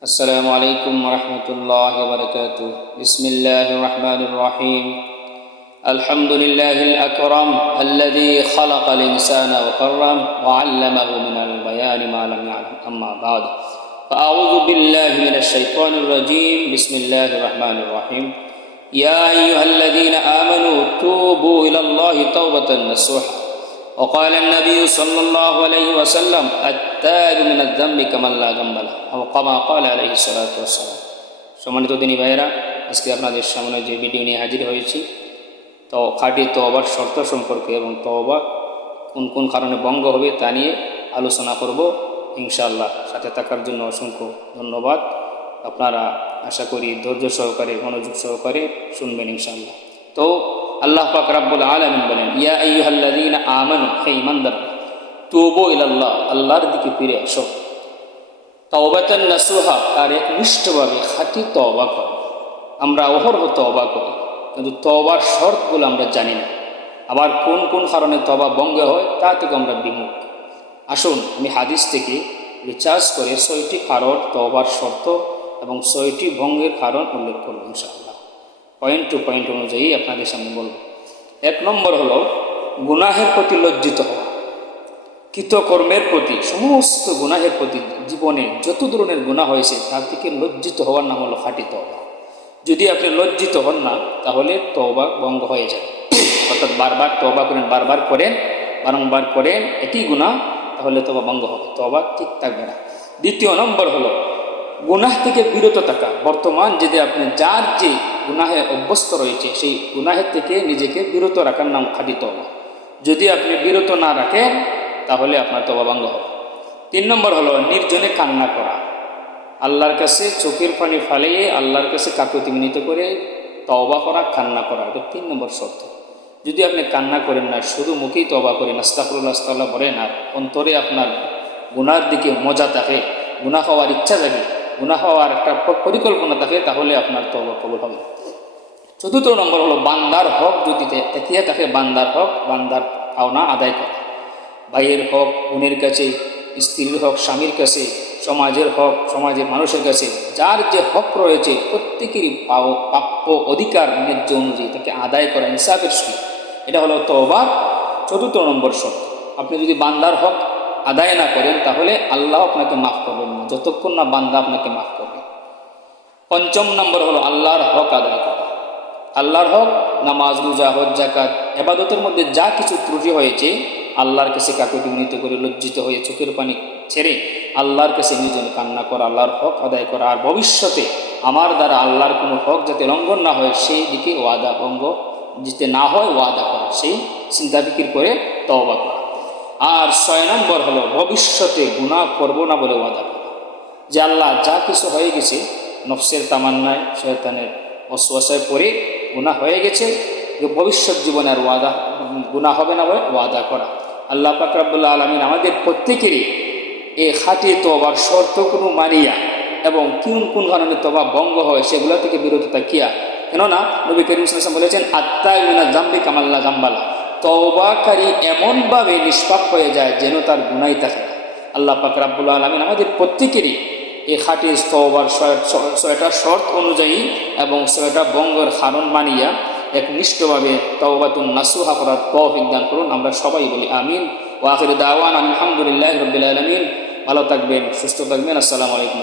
السلام عليكم ورحمة الله وبركاته. بسم الله الرحمن الرحيم. الحمد لله الأكرم الذي خلق الإنسان وكرم وعلمه من البيان ما لم يعلم. أما بعد فأعوذ بالله من الشيطان الرجيم. بسم الله الرحمن الرحيم. يا أيها الذين آمنوا توبوا إلى الله توبة نصوحا. وقال النبي صلى الله عليه وسلم التائب من الذنب كمن لا ذنب له أو كما قال عليه الصلاة والسلام. সম্মানিত দিনী ভাইয়েরা, আজকে আপনাদের সামনে যে ভিডিও নিয়ে হাজির হয়েছি তো খাঁটি তওবার শর্ত সম্পর্কে এবং তওবা কোন কোন কারণে ভঙ্গ হবে তা নিয়ে আলোচনা করব ইনশাআল্লাহ। সাথে থাকার জন্য অসংখ্য ধন্যবাদ। আপনারা আশা করি ধৈর্য সহকারে মনোযোগ সহকারে শুনবেন ইনশাআল্লাহ। তো আল্লাহ পাক রব্বুল আলামিন বলেন, ইয়া আইয়ুহাল্লাযীনা আমানু, হে ঈমানদাররা, তুবু ইলাল্লাহ, আল্লাহর দিকে ফিরে আসো, তাওবাতান নাসুহা, আর একনিষ্ঠভাবে খাঁটি তওবা করো। আমরা অহরহ তওবা করি, কিন্তু তওবার শর্তগুলো আমরা জানি না। আবার কোন কোন কারণে তওবা ভঙ্গ হয় তা থেকে আমরা বিমুখ। আসুন আমি হাদিস থেকে রিসার্চ করে ৬টি কারণ তওবার শর্ত এবং ৬টি ভঙ্গের কারণ উল্লেখ করব ইনশাআল্লাহ। পয়েন্ট টু পয়েন্ট অনুযায়ী আপনাদের সামনে বলব। ১ নম্বর হলো গুনাহের প্রতি লজ্জিত হওয়া। কৃতকর্মের প্রতি, সমস্ত গুনাহের প্রতি, জীবনে যত ধরনের গুনাহ হয়েছে তার থেকে লজ্জিত হওয়ার নাম হলো খাঁটি তওবা। যদি আপনি লজ্জিত হন না তাহলে তওবা ভঙ্গ হয়ে যায়। অর্থাৎ বারবার তওবা করেন, বারংবার করেন একই গুনাহ, তাহলে তওবা ভঙ্গ হবে, তওবা ঠিক থাকবে না। ২য় নম্বর হলো গুনাহ থেকে বিরত থাকা। বর্তমান যদি আপনি যার যে গুনাহে অভ্যস্ত রয়েছে সেই গুনাহের থেকে নিজেকে বিরত রাখার নাম খাঁটি তওবা। যদি আপনি বিরত না রাখেন তাহলে আপনার তওবা ভঙ্গ হবে। ৩ নম্বর হলো নির্জনে কান্না করা। আল্লাহর কাছে চোখের পানি ফালিয়ে আল্লাহর কাছে কাকুতি মিনতি করে তওবা করা, কান্না করা, এটা ৩ নম্বর শর্ত। যদি আপনি কান্না করেন না, শুধু মুখেই তওবা করেন, আস্তাগফিরুল্লাহ আস্তাগফিরুল্লাহ বলেন, আর অন্তরে আপনার গুনার দিকে মজা থাকে, গুনাহ হওয়ার ইচ্ছা থাকে, গুনাহ হওয়ার একটা পরিকল্পনা থাকে, তাহলে আপনার তওবা কবুল হবে। ৪র্থ নম্বর হলো বান্দার হক যদি তেকিয়ে থাকে, বান্দার হক, বান্দার পাওনা আদায় করা। ভাইয়ের হক বোনের কাছে, স্ত্রীর হক স্বামীর কাছে, সমাজের হক সমাজের মানুষের কাছে, যার যে হক রয়েছে প্রত্যেকেরই প্রাপ্য অধিকার ন্যায্য অনুযায়ী তাকে আদায় করা ইনসাফের সঙ্গে, এটা হলো তওবার ৪র্থ নম্বর শর্ত। আপনি যদি বান্দার হক আদায় না করেন তাহলে আল্লাহ আপনাকে মাফ করবেন না, যতক্ষণ না বান্দা আপনাকে মাফ করবে। ৫ম নম্বর হলো আল্লাহর হক আদায় করা। আল্লাহর হক, নামাজ, রোজা, হজ, যাকাত, ইবাদতের মধ্যে যা কিছু ত্রুটি হয়েছে আল্লাহর কাছে কাকুতি মিনতি করে লজ্জিত হয়ে চোখের পানি ছেড়ে আল্লাহর কাছে নিজনে কান্না করা, আল্লাহর হক আদায় করা, আর ভবিষ্যতে আমার দ্বারা আল্লাহর কোনো হক যাতে লঙ্ঘন না হয় সেই দিকে ওয়াদা ভঙ্গ যেতে না হয় ওয়াদা করা, সেই চিন্তা ফিকির করে তওবা করা। আর ৬ নম্বর হলো ভবিষ্যতে গুনাহ করব না বলে ওয়াদা করা, যে আল্লাহ যা কিছু হয়ে গেছে নফসের তামান্নায় শয়তানের ওয়াসওয়াসায় পড়ে গুনাহ হয়ে গেছে, ভবিষ্যৎ জীবনে আর গুনাহ হবে না বলে ওয়াদা করা। আল্লাহ পাক রব্বুল আলামিন আমাদের প্রত্যেকেরই এই খাঁটি তওবার শর্তগুলো মানিয়া এবং কোন কোন কারণে তওবা ভঙ্গ হয় সেগুলো থেকে বিরত থাকিয়া, কেননা নবী করিম সাল্লাল্লাহু আলাইহি ওয়াসাল্লাম বলেছেন আত্তাইবু মিনাজ যামবি কামান লা যামবা লাহু, তওবাকারী এমনভাবে নিষ্পাপ হয়ে যায় যেন তার গুনাহই থাকে না। আল্লাহ পাক রব্বুল আলামিন আমাদের প্রত্যেকেরই এই খাঁটি তওবার ৬টা শর্ত অনুযায়ী এবং ৬টা ভঙ্গের কারণ মানিয়া একনিষ্ঠভাবে তাওবাতুন নাসুহা করার তৌফিক দান করুন। আমরা সবাই বলি আমিন। ওয়া আখিরু দাওয়ানা আলহামদুলিল্লাহি রাব্বিল আলামিন। ভালো থাকবেন, সুস্থ থাকবেন। আসসালামু আলাইকুম।